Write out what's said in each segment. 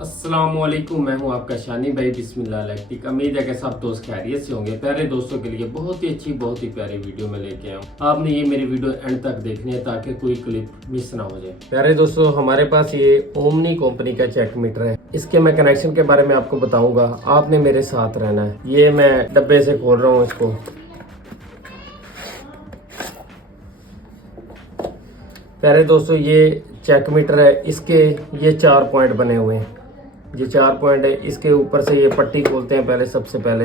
अस्सलामुअलैकुम, मैं हूं आपका शानी भाई बिस्मिल्लाह इलेक्ट्रिक। उम्मीद है कि सब दोस्त खैरियत से होंगे। प्यारे दोस्तों के लिए बहुत ही अच्छी बहुत ही प्यारी वीडियो में लेके आया हूं। आपने ये मेरी वीडियो एंड तक देखनी है ताकि कोई क्लिप मिस ना हो जाए। प्यारे दोस्तों, हमारे पास ये ओमनी कंपनी का चेक मीटर है। इसके मैं कनेक्शन के बारे में आपको बताऊंगा, आपने मेरे साथ रहना है। ये मैं डब्बे से खोल रहा हूँ इसको। प्यारे दोस्तों, ये चेक मीटर है। इसके ये 4 पॉइंट बने हुए हैं। ये 4 पॉइंट है। इसके ऊपर से ये पट्टी खोलते हैं पहले, सबसे पहले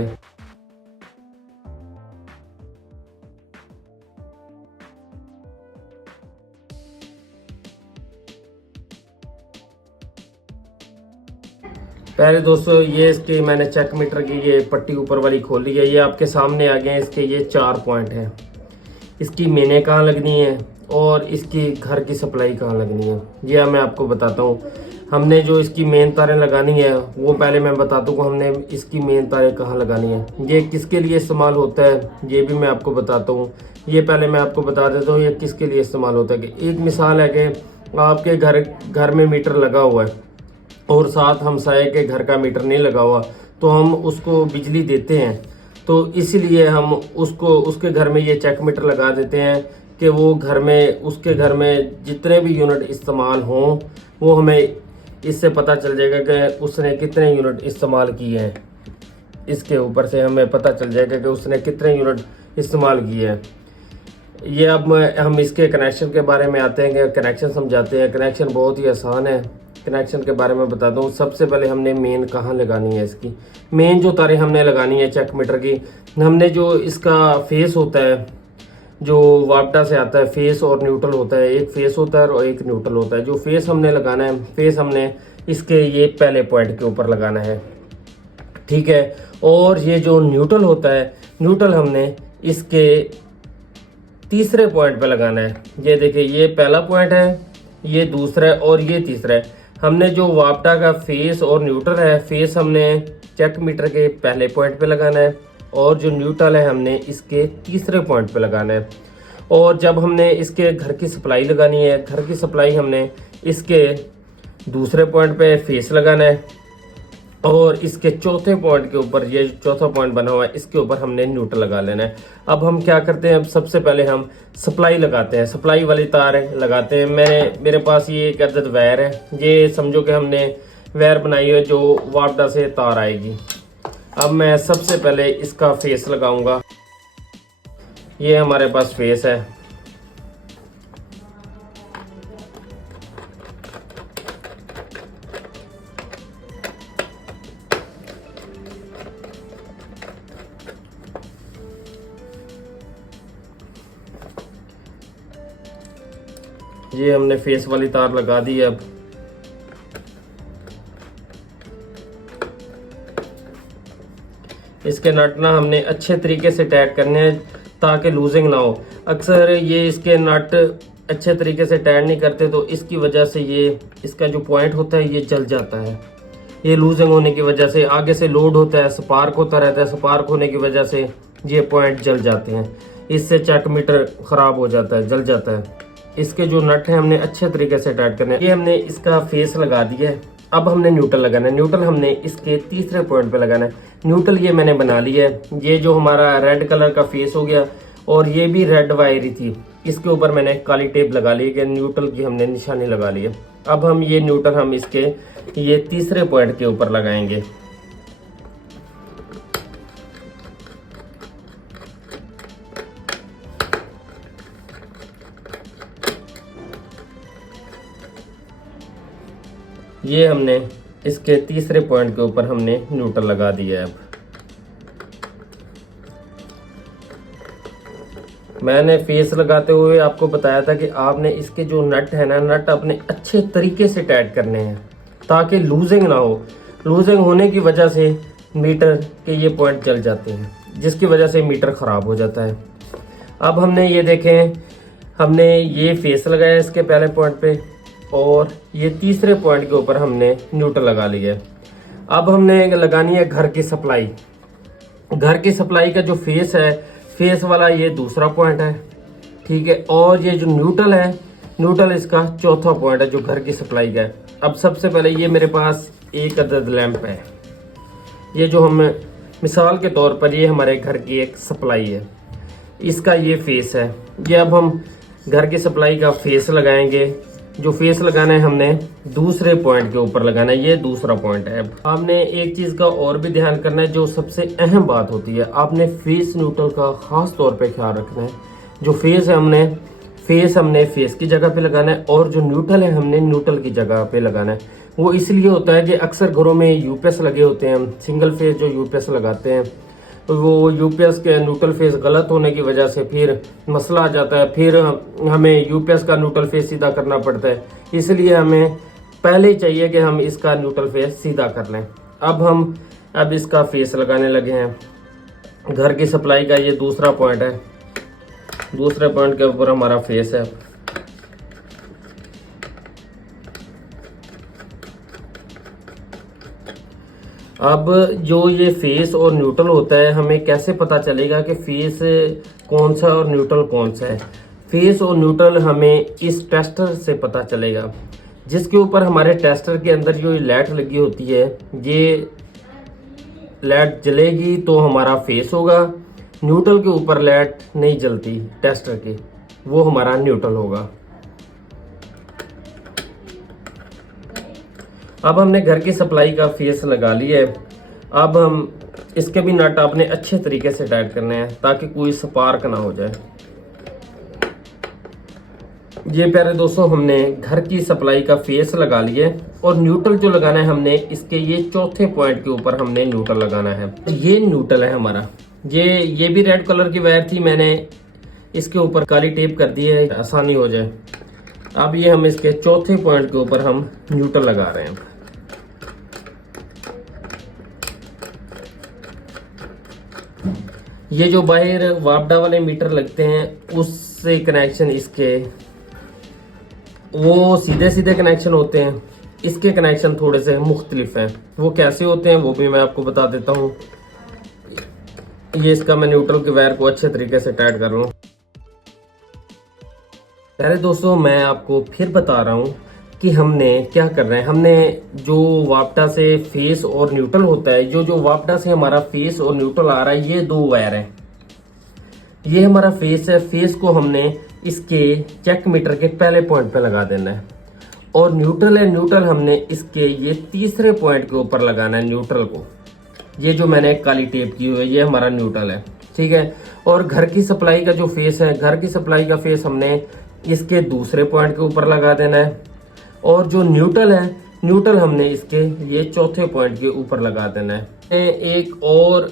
दोस्तों ये इसकी मैंने चेक मीटर की ये पट्टी ऊपर वाली खोली है। ये आपके सामने आ गए। इसके ये 4 पॉइंट हैं। इसकी मेने कहाँ लगनी है और इसकी घर की सप्लाई कहाँ लगनी है, ये मैं आपको बताता हूँ। हमने जो इसकी मेन तारें लगानी है वो पहले मैं बता दूँ हमने इसकी मेन तारें कहाँ लगानी है, ये किसके लिए इस्तेमाल होता है ये भी मैं आपको बताता हूँ। ये पहले मैं आपको बता देता हूँ ये किसके लिए इस्तेमाल होता है। कि एक मिसाल है कि आपके घर में मीटर लगा हुआ है और साथ हमसाये के घर का मीटर नहीं लगा हुआ, तो हम उसको बिजली देते हैं। तो इसलिए हम उसके घर में ये चेक मीटर लगा देते हैं कि वो उसके घर में जितने भी यूनिट इस्तेमाल हों वो हमें इससे पता चल जाएगा कि उसने कितने यूनिट इस्तेमाल किए हैं। इसके ऊपर से हमें पता चल जाएगा कि उसने कितने यूनिट इस्तेमाल किए हैं। ये अब हम इसके कनेक्शन के बारे में आते हैं कि कनेक्शन समझाते हैं। कनेक्शन बहुत ही आसान है। कनेक्शन के बारे में बता दूं, सबसे पहले हमने मेन कहाँ लगानी है। इसकी मेन जो तारें हमने लगानी है चेक मीटर की, हमने जो इसका फेस होता है जो वापडा से आता है, फेस और न्यूट्रल होता है। एक फेस होता है और एक न्यूट्रल होता है। जो फेस हमने लगाना है, फेस हमने इसके ये पहले पॉइंट के ऊपर लगाना है, ठीक है। और ये जो न्यूट्रल होता है, न्यूट्रल हमने इसके तीसरे पॉइंट पे लगाना है। ये देखिए, ये पहला पॉइंट है, ये दूसरा है और ये तीसरा है। हमने जो वापडा का फेस और न्यूट्रल है, फेस हमने चेक मीटर के पहले पॉइंट पे लगाना है और जो न्यूट्रल है हमने इसके तीसरे पॉइंट पे लगाना है। और जब हमने इसके घर की सप्लाई लगानी है, घर की सप्लाई हमने इसके दूसरे पॉइंट पे फेस लगाना है और इसके चौथे पॉइंट के ऊपर, ये चौथा पॉइंट बना हुआ है, इसके ऊपर हमने न्यूट्रल लगा लेना है। अब हम क्या करते हैं, अब सबसे पहले हम सप्लाई लगाते हैं, सप्लाई वाली तार लगाते हैं। मेरे पास ये एक अदद वायर है। ये समझो कि हमने वायर बनाई है जो वापडा से तार आएगी। अब मैं सबसे पहले इसका फेस लगाऊंगा। ये हमारे पास फेस है। ये हमने फेस वाली तार लगा दी है। अब इसके नट ना हमने अच्छे तरीके से टाइट करने हैं ताकि लूजिंग ना हो। अक्सर ये इसके नट अच्छे तरीके से टाइट नहीं करते तो इसकी वजह से ये इसका जो पॉइंट होता है ये जल जाता है। ये लूजिंग होने की वजह से आगे से लोड होता है, स्पार्क होता रहता है। स्पार्क होने की वजह से ये पॉइंट जल जाते हैं। इससे चेक मीटर खराब हो जाता है, जल जाता है। इसके जो नट है हमने अच्छे तरीके से टाइट करने हैं। ये हमने इसका फेस लगा दिया है। अब हमने न्यूट्रल लगाना है। न्यूट्रल हमने इसके तीसरे पॉइंट पे लगाना है। न्यूट्रल ये मैंने बना लिया है। ये जो हमारा रेड कलर का फेस हो गया और ये भी रेड वायर ही थी, इसके ऊपर मैंने काली टेप लगा ली कि न्यूट्रल की हमने निशानी लगा ली है। अब हम ये न्यूट्रल हम इसके ये तीसरे पॉइंट के ऊपर लगाएंगे। ये हमने इसके तीसरे पॉइंट के ऊपर हमने न्यूट्रल लगा दिया है। अब मैंने फेस लगाते हुए आपको बताया था कि आपने इसके जो नट है ना, नट अपने अच्छे तरीके से टाइट करने हैं ताकि लूजिंग ना हो। लूजिंग होने की वजह से मीटर के ये पॉइंट जल जाते हैं, जिसकी वजह से मीटर खराब हो जाता है। अब हमने ये देखें, हमने ये फेस लगाया इसके पहले पॉइंट पे और ये तीसरे पॉइंट के ऊपर हमने न्यूट्रल लगा लिया है। अब हमने लगानी है घर की सप्लाई। घर की सप्लाई का जो फेस है, फेस वाला ये दूसरा पॉइंट है, ठीक है। और ये जो न्यूट्रल है, न्यूट्रल इसका चौथा पॉइंट है जो घर की सप्लाई का है। अब सबसे पहले ये मेरे पास एक अदद लैंप है। ये जो हम मिसाल के तौर पर ये हमारे घर की एक सप्लाई है, इसका ये फेस है। ये अब हम घर की सप्लाई का फेस लगाएंगे। जो फेस लगाना है हमने दूसरे पॉइंट के ऊपर लगाना है, ये दूसरा पॉइंट है। अब हमने एक चीज का और भी ध्यान करना है, जो सबसे अहम बात होती है, आपने फेस न्यूट्रल का खास तौर पे ख्याल रखना है। जो फेस है हमने फेस की जगह पे लगाना है, और जो न्यूट्रल है हमने न्यूट्रल की जगह पे लगाना है। वो इसलिए होता है कि अक्सर घरों में यूपीएस लगे होते हैं, सिंगल फेस जो यूपीएस लगाते हैं, तो वो यूपीएस के न्यूट्रल फेस गलत होने की वजह से फिर मसला आ जाता है। फिर हमें यूपीएस का न्यूट्रल फेस सीधा करना पड़ता है। इसलिए हमें पहले ही चाहिए कि हम इसका न्यूट्रल फेस सीधा कर लें। अब इसका फेस लगाने लगे हैं। घर की सप्लाई का ये दूसरा पॉइंट है, दूसरे पॉइंट के ऊपर हमारा फेस है। अब जो ये फेस और न्यूट्रल होता है, हमें कैसे पता चलेगा कि फेस कौन सा और न्यूट्रल कौन सा है? फेस और न्यूट्रल हमें इस टेस्टर से पता चलेगा, जिसके ऊपर हमारे टेस्टर के अंदर जो लाइट लगी होती है, ये लाइट जलेगी तो हमारा फेस होगा। न्यूट्रल के ऊपर लाइट नहीं जलती टेस्टर की, वो हमारा न्यूट्रल होगा। अब हमने घर की सप्लाई का फेस लगा लिया है। अब हम इसके भी नट आपने अच्छे तरीके से टाइट करने हैं ताकि कोई स्पार्क ना हो जाए। ये प्यारे दोस्तों, हमने घर की सप्लाई का फेस लगा लिया है, और न्यूट्रल जो लगाना है हमने इसके ये चौथे पॉइंट के ऊपर हमने न्यूट्रल लगाना है। ये न्यूट्रल है हमारा। ये भी रेड कलर की वायर थी, मैंने इसके ऊपर काली टेप कर दी है आसानी हो जाए। अब ये हम इसके चौथे पॉइंट के ऊपर हम न्यूट्रल लगा रहे हैं। ये जो बाहर वापडा वाले मीटर लगते हैं उससे कनेक्शन इसके वो सीधे सीधे कनेक्शन होते हैं, इसके कनेक्शन थोड़े से मुख्तलिफ हैं। वो कैसे होते हैं वो भी मैं आपको बता देता हूँ। ये इसका मैं न्यूट्रल के वायर को अच्छे तरीके से टाइट कर लूँ। प्यारे दोस्तों, मैं आपको फिर बता रहा हूँ कि हमने क्या कर रहे हैं। हमने जो वापडा से फेस और न्यूट्रल होता है, जो वापडा से हमारा फेस और न्यूट्रल आ रहा है, ये दो वायर है। ये हमारा फेस है। फेस को हमने इसके चेक मीटर के पहले पॉइंट पे लगा देना है, और न्यूट्रल है, न्यूट्रल हमने इसके ये तीसरे पॉइंट के ऊपर लगाना है न्यूट्रल को। ये जो मैंने काली टेप की हुई है, ये हमारा न्यूट्रल है, ठीक है। और घर की सप्लाई का जो फेस है, घर की सप्लाई का फेस हमने इसके दूसरे पॉइंट के ऊपर लगा देना है, और जो न्यूट्रल है, न्यूट्रल हमने इसके ये चौथे पॉइंट के ऊपर लगा देना है। एक और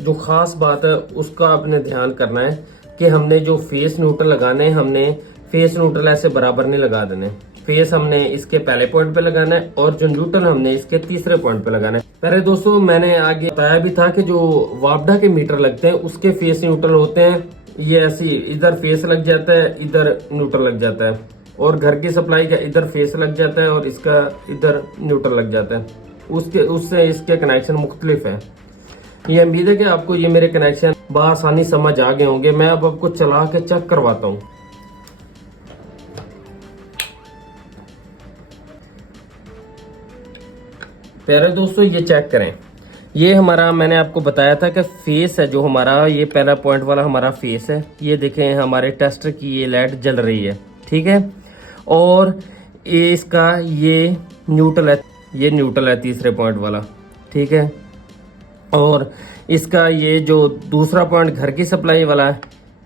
जो खास बात है उसका आपने ध्यान करना है कि हमने जो फेस न्यूट्रल लगाने हैं, हमने फेस न्यूट्रल ऐसे बराबर नहीं लगा देने। फेस हमने इसके पहले पॉइंट पे लगाना है, और जो न्यूट्रल हमने इसके तीसरे पॉइंट पे लगाना है। पहले दोस्तों, मैंने आगे बताया भी था कि जो वापडा के मीटर लगते हैं उसके फेस न्यूट्रल होते हैं। ये ऐसी इधर फेस लग जाता है, इधर न्यूट्रल लग जाता है, और घर की सप्लाई का इधर फेस लग जाता है और इसका इधर न्यूट्रल लग जाता है। उससे इसके कनेक्शन मुख्तलिफ है। ये उम्मीद है कि आपको ये मेरे कनेक्शन बआसानी समझ आ गए होंगे। मैं अब आपको चला के चेक करवाता हूँ। प्यारे दोस्तों, ये चेक करें। ये हमारा, मैंने आपको बताया था कि फेस है जो हमारा, ये पहला पॉइंट वाला हमारा फेस है। ये देखें हमारे टेस्टर की ये लाइट जल रही है, ठीक है। और ये इसका ये न्यूट्रल है, ये न्यूट्रल है तीसरे पॉइंट वाला, ठीक है। और इसका ये जो दूसरा पॉइंट घर की सप्लाई वाला है,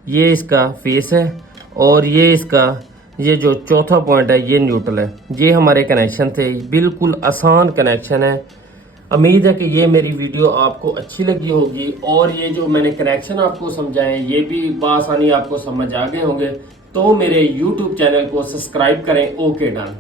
ये इसका फेस है, और ये इसका ये जो चौथा पॉइंट है ये न्यूट्रल है। ये हमारे कनेक्शन थे, बिल्कुल आसान कनेक्शन है। उम्मीद है कि ये मेरी वीडियो आपको अच्छी लगी होगी, और ये जो मैंने कनेक्शन आपको समझाए ये भी बआसानी आपको समझ आ गए होंगे। तो मेरे YouTube चैनल को सब्सक्राइब करें। Okay done.